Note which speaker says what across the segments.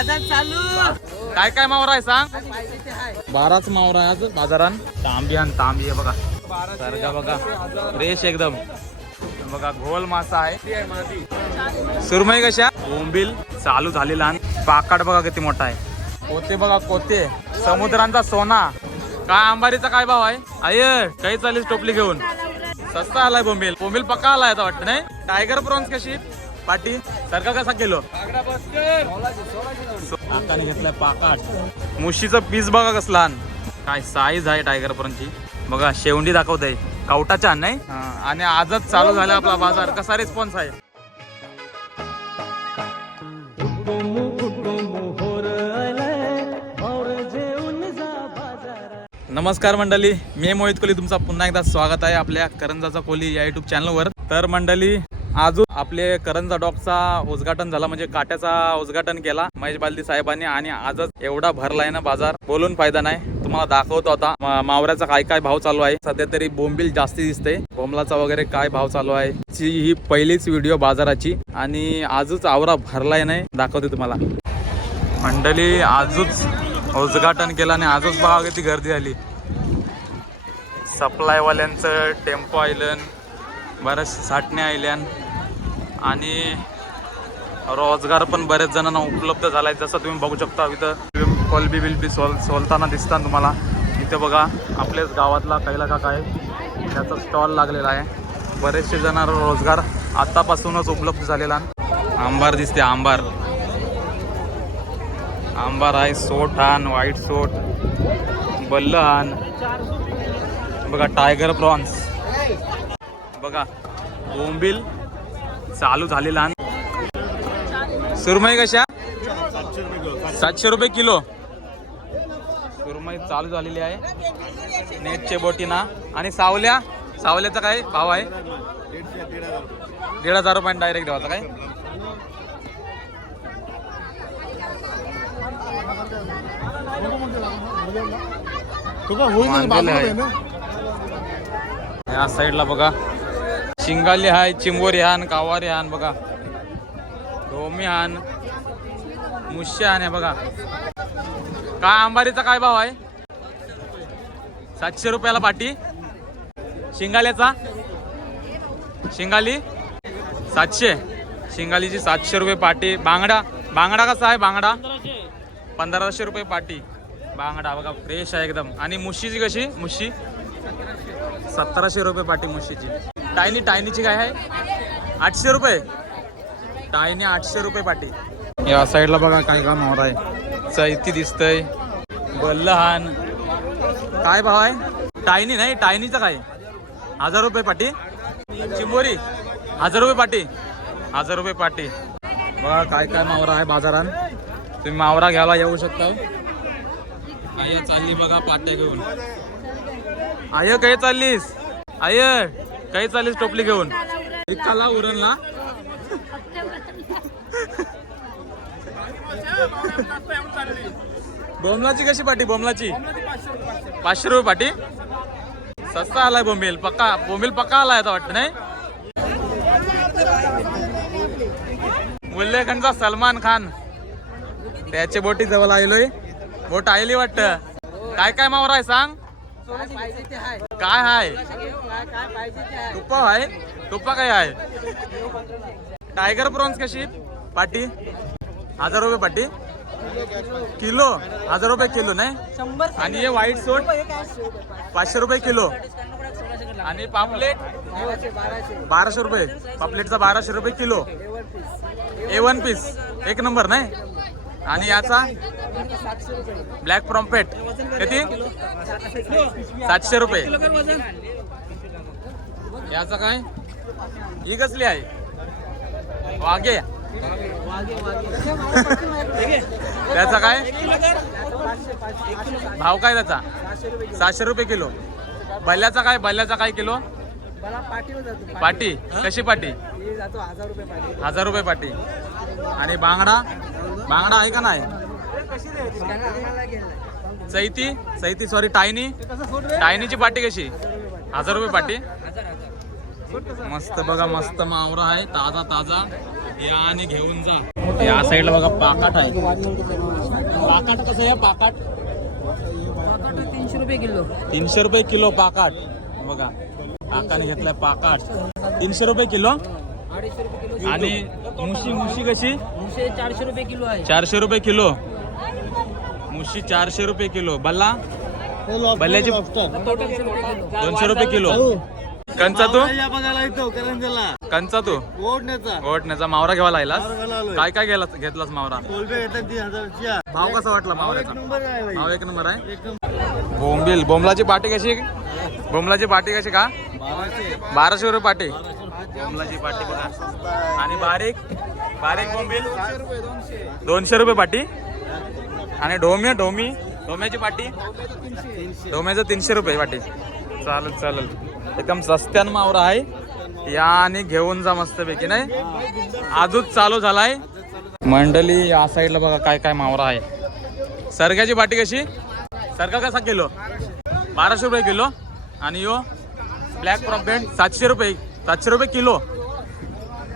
Speaker 1: बाजार चालू.
Speaker 2: काय काय मावरा आहे सांग? बाराच मावरा आहे आज बाजारात तांबी आणि तांबी आहे बघा. सारखा बघा. फ्रेश एकदम. बघा घोल मासा आहे. सुरमई कशा? बोंबील चालू झालेला आणि पाकाट बघा किती मोठा आहे. कोते बघा कोते समुद्रांचा सोना. काय आंबारीचा काय भाव आहे? आय काही चालीस टोपली घेऊन. सस्ता आलाय बोंबील. बोंबील पक्का आलाय आता वाटतं नाही? टायगर प्रॉन्स कशी? पाटी सारखा कसा किलो? काकाने घेतलाय पाकाट. मुशीचं पीस बघा कसला लहान. काय साईज आहे टायगर पर्यंतची. बघा शेवंडी दाखवत आहे कवटाच्या नाही? हा, आणि आजच चालू झाला आपला बाजार. कसा रिस्पॉन्स आहे? नमस्कार मंडळी मी मोहित कोहली. तुमचा पुन्हा एकदा स्वागत आहे आपल्या करंजाचा कोहली या युट्यूब चॅनलवर तर मंडळी आजू आपले करंजा डॉगचा उद्घाटन झाला म्हणजे काट्याचा उद्घाटन केला महेश बालदी साहेबांनी आणि आजच एवढा भरलाय ना बाजार बोलून फायदा नाही. तुम्हाला दाखवतो आता मावऱ्याचा काय काय भाव चालू आहे. सध्या तरी बोंबील जास्ती दिसते बोंबलाचा वगैरे काय भाव चालू आहे? ही पहिलीच व्हिडिओ बाजाराची आणि आजच आवरा भरलाय नाही. दाखवते तुम्हाला. मंडळी आजच उद्घाटन केलं आणि आजच बघा किती गर्दी झाली. सप्लायवाल्यांचं टेम्पो आयलन बऱ्याच साठण्या आयल्यान आणि रोजगार पण बरेच जणांना उपलब्ध झाला आहे जसं तुम्ही बघू शकता इथं. कॉलबी बिलबी सोल सोलताना दिसतात तुम्हाला. इथं बघा आपल्याच गावातला कैला काका आहे. त्याचा स्टॉल लागलेला आहे. बरेचसे जण रोजगार आतापासूनच उपलब्ध झालेला आंबार दिसते आंबार. आंबार आहे सोट हान व्हाईट सोट. बल्ल हान बघा टायगर प्रॉन्स बघा बोंबील चालू झालेला सुरमई कशा? सातशे रुपये किलो. सुरमई चालू झालेली आहे. नेटचे बोटीना. आणि सावल्या? सावल्याचा काय भाव आहे? दीड हजार रुपयाने डायरेक्ट देवाचा काय? या साईडला बघा. शिंगाली हाय चिंबोरी हान कावारी हान बघा. धोमी हान मुश्य हान आहे बघा. काय आंबारीचा काय भाव आहे? सातशे रुपयाला पाटी. शिंगाल्याचा? शिंगाली? सातशे. शिंगालीची सातशे रुपये पाटी. बांगडा? बांगडा कसा आहे? बांगडा? पंधराशे रुपये पाटी. बांगडा बघा फ्रेश आहे एकदम. आणि मुशीची कशी? मुशी? सतराशे रुपये पाटी मुशीची. टायनी टायनीची काय आहे? आठशे रुपये. टायनी आठशे रुपये पाटी. या साईडला बघा काय काम होत आहे. चैती दिसतंय. बल्लहान. काय भाव आहे? टायनी नाही टायनीचं काय? हजार रुपये पाटी. चिंबोरी हजार रुपये पाटी. हजार रुपये पाटी. बघा काय काय मावरा आहे बाजारात. तुम्ही मावरा घ्यायला येऊ शकता. काय चालली बघा पाट्या घेऊन. आय काय चाललीस. आय. काय चाललीस टोपली घेऊन? विकाला उरणला. बोमलाची कशी पाटी बोमलाची? पाचशे रुपये पाटी? सस्ता आलाय बोंबील पक्का बोंबील पक्का आलाय आता वाटतं नाही? बुल्लेखंडचा सलमान खान. त्याचे बोटी जवळ आलोय बोट आयली वाटत. काय काय मावर आहे सांग.
Speaker 1: काय
Speaker 2: हाय तुप्पा आहे? तुप्पा काय आहे? टायगर प्रॉन्स कशी? पाटी? हजार रुपये पाटी? किलो? हजार रुपये किलो नाही? आणि हे व्हाईट सोट पाचशे रुपये किलो. आणि पापलेट?
Speaker 1: बाराशे
Speaker 2: रुपये. पापलेटचा बाराशे रुपये किलो. ए वन पीस एक नंबर नाही? आणि याचा? ब्लॅक प्रॉम्पेट किती? सातशे रुपये. याचा काय? ही कसली आहे? वाघे. त्याचा काय? भाव काय त्याचा? सातशे रुपये किलो. बल्ल्याचा काय? बल्ल्याचा काय किलो? पाटी. कशी पाटी?
Speaker 1: हजार रुपये
Speaker 2: पाटी. आणि बांगडा? बांगडा आहे का नाही? चैती चैती सॉरी टायनी. टायनीची पाटी कशी? हजार रुपये पाटी. मस्त बघा मस्त मावरा आहे. ताजा ताजा. या आणि घेऊन जा. या साईडला बघा पाकाट आहे. पाकाट कसं आहे पाकाट?
Speaker 1: तीनशे रुपये किलो
Speaker 2: तीनशे रुपये किलो पाकाट. बघा काकाने घेतलाय पाकाट. तीनशे रुपये किलो?
Speaker 1: अडीचशे रुपये
Speaker 2: आणि मुशी मुशी कशी?
Speaker 1: मुशे चारशे रुपये किलो आहे.
Speaker 2: चारशे रुपये किलो? मुशी चारशे रुपये किलो. बल्ला? बल्ल्याची
Speaker 1: दोनशे रुपये किलो.
Speaker 2: कंचा तू?
Speaker 3: बघायला येतो करंजला
Speaker 2: कंचा तू?
Speaker 3: ओढण्याचा.
Speaker 2: गोटण्याचा मावरा घ्यावा लागलास. काय काय गेला घेतलास मावरा? भाव कसा वाटला
Speaker 3: एक
Speaker 2: मावऱ्याचा. भाव एक नंबर आहे? बोंबील. बोंबलाची पाटी कशी? बोंबलाची पाटी कशी का?
Speaker 3: बाराशे.
Speaker 2: बाराशे रुपये पाटी. बोंबलाची पाटी बघा. आणि बारीक? बारीक बोंबील दोनशे रुपये पाटी. आणि ढोमी ढोमी ढोम्याची पाटी. ढोम्याचं तीनशे रुपये पाटी. चालेल चालेल. एकदम सस्त्यान मावरा आहे. या आणि घेऊन जा मस्तपैकी नाही? आजच चालू झालाय. मंडळी या साईडला बघा काय काय मावरा आहे. सरग्याची पाटी कशी? सरगा कसा किलो? बाराशे रुपये किलो. आणि यो ब्लॅक प्रॉफिट सातशे रुपये सातशे रुपये किलो.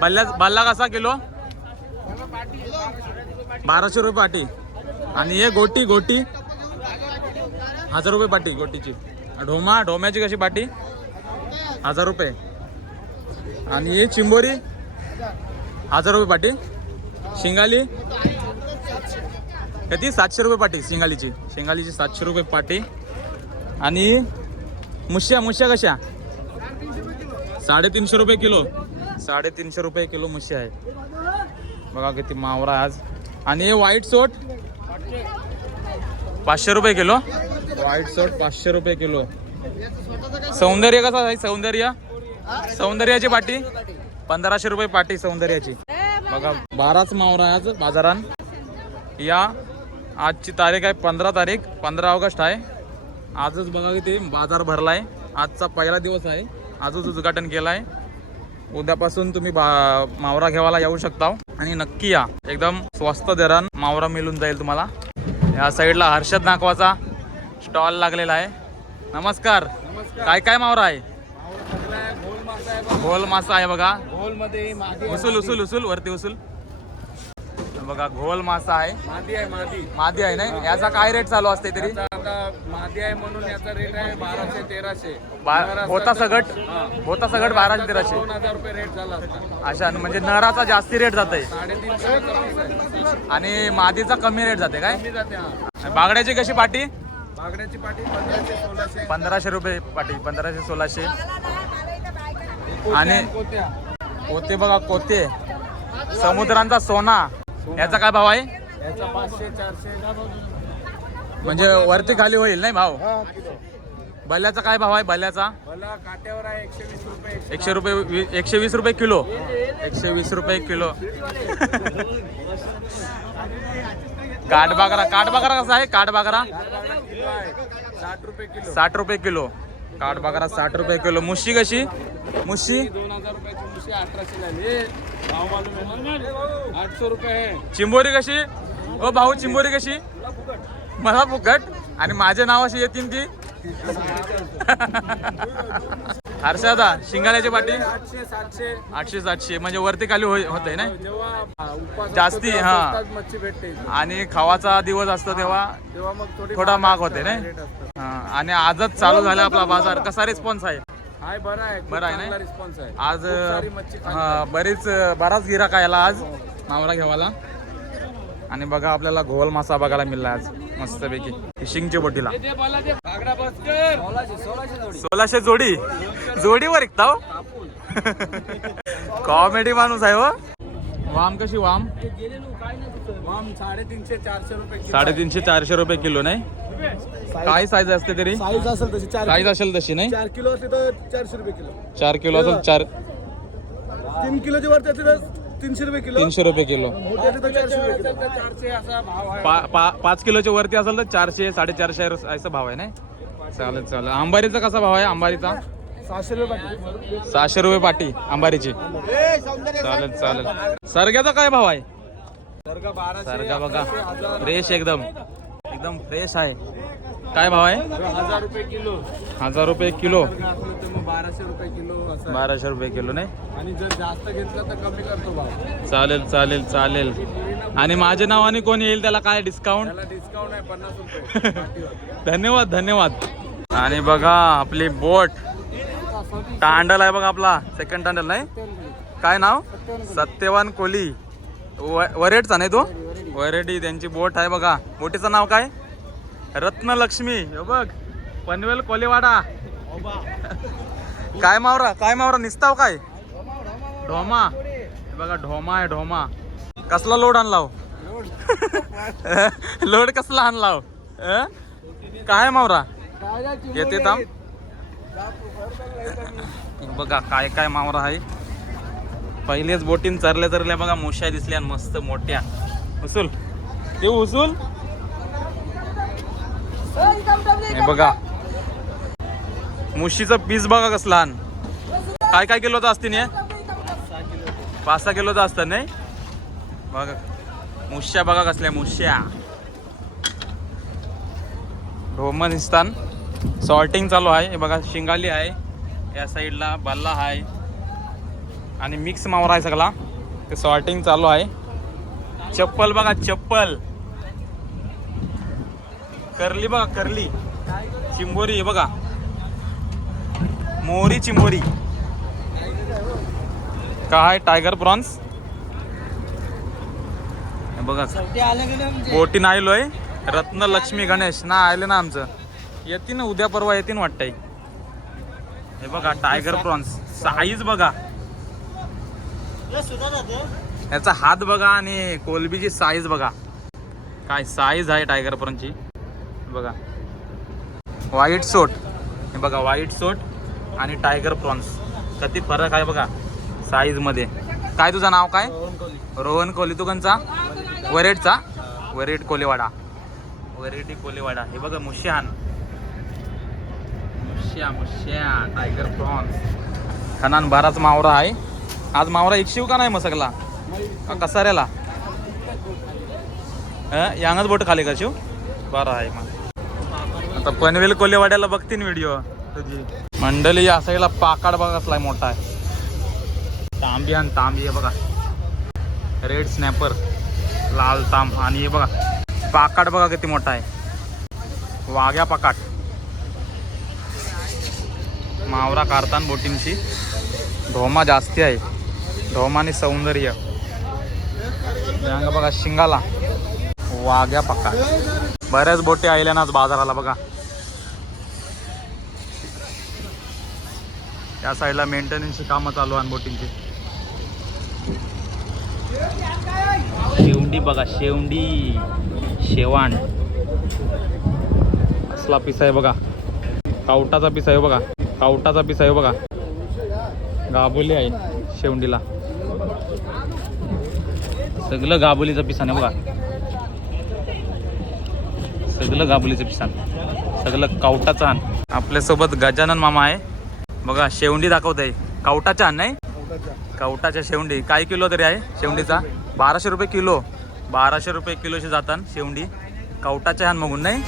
Speaker 2: बल्ल्या बल्ला कसा किलो? बाराशे रुपये पाटी. आणि हे गोटी गोटी. हजार रुपये पाटी गोटीची. ढोमा ढोम्याची कशी पाटी? हजार रुपये. आणि हे चिंबोरी हजार रुपये पाटी. शिंगाली. किती सातशे रुपये पाटी शिंगालीची. शिंगालीची सातशे रुपये पाटी. आणि मुश्या मुश्या कशा? साडेतीनशे रुपये किलो. साडेतीनशे रुपये किलो मुश्या आहे. बघा किती मावरा आहे आज. आणि हे व्हाईट सोट पाचशे रुपये किलो. व्हाईट सोट पाचशे रुपये किलो. सौंदर्य कसा आहे? सौंदर्य? सौंदर्याची पाटी? पंधराशे रुपये पाटी सौंदर्याची. बघा बाराच मावरा आहे आज बाजारात. या आजची तारीख आहे पंधरा तारीख पंधरा ऑगस्ट आहे. आजच बघा की ते बाजार भरलाय. आजचा पहिला दिवस आहे. आजच उद्घाटन केलाय. उद्यापासून तुम्ही मावरा घ्यावाला येऊ शकता आणि नक्की या. एकदम स्वस्त दरान मावरा मिळून जाईल तुम्हाला. या साईडला हर्षद नाकवाचा स्टॉल लागलेला आहे. नमस्कार. काय काय मावरा आहे? घोल मासा आहे बघा.
Speaker 1: होलमध्ये मादी
Speaker 2: उसूल उसूल उसूल. वरती उसूल. बघा घोल मासा आहे.
Speaker 1: मादी आहे मादी.
Speaker 2: मादी आहे नाही? याचा काय रेट चालू असते तरी?
Speaker 1: आता मादी आहे म्हणून याचा रेट आहे बाराशे तेराशे.
Speaker 2: बा- होता सगट होता सगट बाराशे तेराशे.
Speaker 1: दोन हजार रुपये रेट झाला असता.
Speaker 2: अशा म्हणजे नराचा जास्ती रेट जात आहे
Speaker 1: साडेतीनशे
Speaker 2: आणि मादीचा कमी रेट जाते काय?
Speaker 1: कमी जाते हा.
Speaker 2: बागड्याची कशी पाटी?
Speaker 1: बागड्याची पाटी पंधराशे सोळाशे.
Speaker 2: पंधराशे रुपये पाटी पंधराशे सोळाशे. आणि
Speaker 1: कोत्या.
Speaker 2: कोते बघा कोते. समुद्रांचा सोना. याचा काय भाव आहे?
Speaker 1: याचा पाचशे चारशे.
Speaker 2: म्हणजे वरती खाली होईल नाही भाव
Speaker 1: हा किलो
Speaker 2: बल्ल्याचा काय भाव आहे? बल्ल्याचा?
Speaker 1: मला काट्यावर आहे एकशे वीस रुपये
Speaker 2: एकशे रुपये वी- एकशे वीस रुपये किलो. एकशे वीस रुपये किलो. काठ बागरा काठ बागरा कसा आहे? काठ
Speaker 1: किलो आहे साठ रुपये किलो.
Speaker 2: साठ रुपये किलो. काठ बागरा साठ रुपये किलो. मुशी कशी? मुशी?
Speaker 1: दोन हजार रुपयाची मुशी अठराशे झाली. भाव मालूम आहे ना? आठशे रुपये आहे.
Speaker 2: चिंबोरी कशी? ओ भाऊ चिंबोरी कशी? मला फुकट आणि माझ्या नावाशी येतील ती. हर्षदा शिंगाल्याची पाटी?
Speaker 1: आठशे सातशे.
Speaker 2: म्हणजे वरती खाली हो- होत आहे ना? जास्ती, हा.
Speaker 1: मच्छी भेटते
Speaker 2: आणि खावाचा दिवस असतो तेव्हा.
Speaker 1: थोडा
Speaker 2: महाग होते ना? हा, आणि आजच चालू झाला आपला बाजार. कसा रिस्पॉन्स आहे?
Speaker 1: हाय बरं आहे
Speaker 2: आहे ना?
Speaker 1: रिस्पॉन्स आहे
Speaker 2: आज बरीच बराच गिराक याला आज. मावरा घेवाला. आणि बघा आपल्याला घोल मासा बघायला मिळाला आज मस्तपैकी. फिशिंगच्या बोटीला.
Speaker 1: सोळाशे जोडी.
Speaker 2: जोडीवर एकता हो. कॉमेडी माणूस आहे हो. वाम कशी वाम?
Speaker 1: वाम साडेतीनशे चारशे रुपये
Speaker 2: साडेतीनशे चारशे रुपये किलो नाही? काय साईज असते तरी?
Speaker 3: साईज असेल तशी चार
Speaker 2: साईज असेल तशी नाही?
Speaker 3: चार किलो असली तर चारशे रुपये किलो.
Speaker 2: चार किलो असेल चार
Speaker 3: तीन किलोची वरती असली तर तीनशे रुपये किलो.
Speaker 2: तीनशे रुपये किलो.
Speaker 3: मोठी असली तर चारशे रुपये किलो.
Speaker 1: चारशे असा भाव आहे
Speaker 2: पा, पा, पाच किलोच्या वरती असेल तर चारशे साडेचारशे असा भाव आहे नाही? चालेल चालेल. आंबारीचा कसा भाव आहे आंबारीचा
Speaker 3: सहाशे रुपये पाठी
Speaker 2: सहाशे रुपये पाटी आंबारीची चालेल चालेल. सरग्याचा काय भाव आहे?
Speaker 1: सरगा बाराशे
Speaker 2: सरगा बघा. फ्रेश एकदम. एकदम फ्रेश आहे. काय भाव आहे?
Speaker 1: हजार रुपये किलो.
Speaker 2: हजार रुपये किलो.
Speaker 1: जर घातलं तर मग बाराशे रुपये किलो असं आहे.
Speaker 2: बाराशे रुपये किलो नाही?
Speaker 1: आणि जर जास्त घेतलं तर कमी करतो भाव.
Speaker 2: चालेल चालेल चालेल. आणि माझ्या नावाने कोण येईल त्याला काय डिस्काउंट
Speaker 1: त्याला डिस्काउंट आहे पन्नास रुपये. पाठीवर.
Speaker 2: धन्यवाद धन्यवाद. आणि बघा आपली बोट. तांडल आहे बघा आपला. सेकंड तांडल नाही? काय नाव? सत्यवान कोली. व- वरेडचा नाही तो? वरेडी त्यांची बोट आहे बघा. बोटीचं नाव काय? रत्नलक्ष्मी हे बघ. पनवेल कोलेवाडा. काय मावरा काय मावरा निसताव काय? ढोमा. हे बघा ढोमा आहे ढोमा. कसला लोड आणला लोड कसला आणला काय मावरा? येते थांब. बघा काय काय मावरा आहे. पहिलेच बोटीन चरल्या चरल्या बघा मुश्या दिसल्या मस्त मोठ्या. उसूल. ते उसूल. हे बघा. मुशीचं पीस बघा कसं लहान. काय काय केलं असते ने पाच सहा किलोचं असतं नाही? बघा. मुश्या बघा कसल्या मुश्या. ढोमनिस्तान. सॉर्टिंग चालू आहे. हे बघा शिंगाली आहे. या साईडला बल्ला आहे. आणि मिक्स मावरा आहे सगळा. ते सॉर्टिंग चालू आहे. चप्पल बघा चप्पल. करली बघा करली. चिंबोरी आहे बघा. मोरी चिंबोरी. काय टायगर प्रॉन्स हे बघा. बोटीन आलोय रत्न लक्ष्मी गणेश. ना आले ना आमचं. येते ना उद्या परवा येतील वाटतंय. हे बघा टायगर प्रॉन्स साईज बघा. याचा हात बघा आणि कोलबीची साईज बघा. काय साईज आहे टायगर प्रॉनची बघा. व्हाईट सोट हे बघा व्हाईट सोट आणि टायगर प्रॉन्स किती फरक आहे बघा साईजमध्ये. काय तुझं नाव काय? रोहन कोहली. तू कंचा वरेडचा? वरेड कोलेवाडा. वरेडी कोलेवाडा. हे बघा मुश्यान. मुश्या मुश्या टायगर प्रॉन्स खनान बाराच मावरा आहे. आज मावरा एकशिव का नाही मग सगळा का कसाऱ्याला? हं? यांगच बोट खाली का शिव? बरं आहे मग. आता पनवेल कोलेवाड्याला बघतीन व्हिडिओ तुझी मंडळी या साईडला पाकाड बघा कसलाय मोठा आहे. तांबी आणि तांबी आहे बघा. रेड स्नॅपर लाल तांब आणि हे बघा. पाकाट बघा किती मोठा आहे. वाघ्या पाकाट मावरा कारतान बोटींची. ढोमा जास्ती आहे. ढोमा आणि सौंदर्य. बघा शिंगाला. वाघ्या पाकाट बऱ्याच बोटी आल्या ना बाजाराला बघा. या साईडला मेंटेनन्सची कामं चालू आहे बोटिंगचे. शेवंडी बघा शेवंडी शेवाण. असला पिस आहे बघा. कावटाचा पिस आहे बघा. कावटाचा पिस आहे बघा. गाबोली आहे शेवंडीला. सगळं गाबोलीचं पिसाने बघा. सगळं गाबोलीचं पिसान सगळं कावटाचं आण. आपल्यासोबत गजानन मामा आहे. बघा शेवंडी दाखवत आहे कावटाच्या आण नाही? कवटाच्या. शेवंडी. काय किलो तरी आहे शेवंडीचा? बाराशे रुपये. किलो. बाराशे रुपये किलोची जातात शेवंडी. कवटाच्या ह्यान मगून नाही?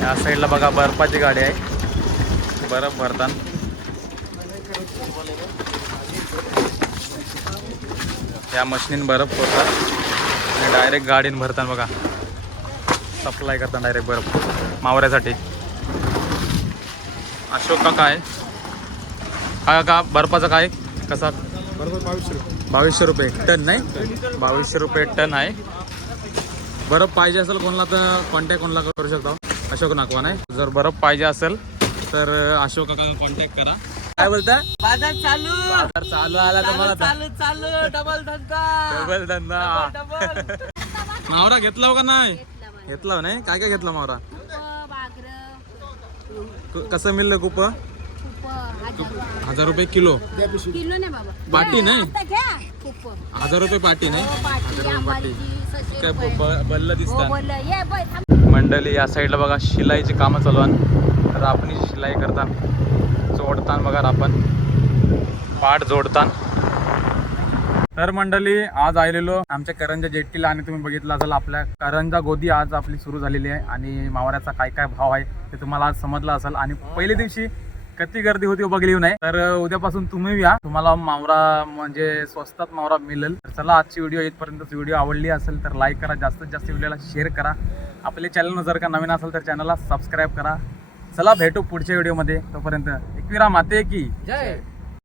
Speaker 2: या साईडला बघा बर्फाची गाडी आहे. बर्फ भरतान. या मशीनीन बर्फ होतात आणि डायरेक्ट गाडीन भरतात बघा. सप्लाय करतात डायरेक्ट बर्फ मावऱ्यासाठी. अशोक का काय काय का बर्फाचा काय? कसा?
Speaker 3: बावीसशे रुपये
Speaker 2: टन नाही? बावीसशे रुपये टन आहे. बर्फ पाहिजे असेल कोणाला तर कॉन्टॅक्ट कोणाला करू शकता. अशोक नाकवा नाही जर बर्फ पाहिजे असेल तर अशोक काका कॉन्टॅक्ट करा. काय बोलता?
Speaker 4: बाजार चालू.
Speaker 2: बाजार चालू आला तुम्हाला
Speaker 4: चालू चालू. डबल धंदा.
Speaker 2: डबल धंदा.
Speaker 4: डबल
Speaker 2: मावरा घेतला हो का नाही? घेतला हो नाही? काय काय घेतला मावरा? कसं मिळलं कुप?
Speaker 5: खूप हजार
Speaker 2: रुपये. किलो.
Speaker 5: किलो नाही
Speaker 2: पाटी नाही? हजार रुपये पाटी नाही?
Speaker 5: पाटी
Speaker 2: हजार रुपये पाटी काय. ब- बल्ल
Speaker 5: हो
Speaker 2: दिसतात
Speaker 5: थांब.
Speaker 2: मंडळी या साईडला बघा शिलाईची कामं चालू आहे तर आपण शिलाई करताना. जोडतान बघा आपण. पाठ जोडतान. तर मंडळी आज आलेलो आमच्या करंजा जेट्टीला आणि तुम्ही बघितलं असाल आपल्या करंजा गोदी आज आपली सुरू झालेली आहे आणि मावऱ्याचा काय काय भाव आहे ते तुम्हाला आज समजलं असेल. आणि पहिल्या दिवशी किती गर्दी होती हो बघली हो नाही. तर उद्यापासून तुम्ही या. तुम्हाला मावरा म्हणजे स्वस्तात मावरा मिळेल. तर चला आजची व्हिडिओ इथपर्यंत व्हिडिओ आवडली असेल तर लाईक करा. जास्तीत जास्त व्हिडिओला शेअर करा. आपले चॅनल जर का नवीन असेल तर चॅनलला सबस्क्राईब करा. चला भेटू पुढच्या व्हिडिओमध्ये तोपर्यंत एकविरा माते की
Speaker 4: जय.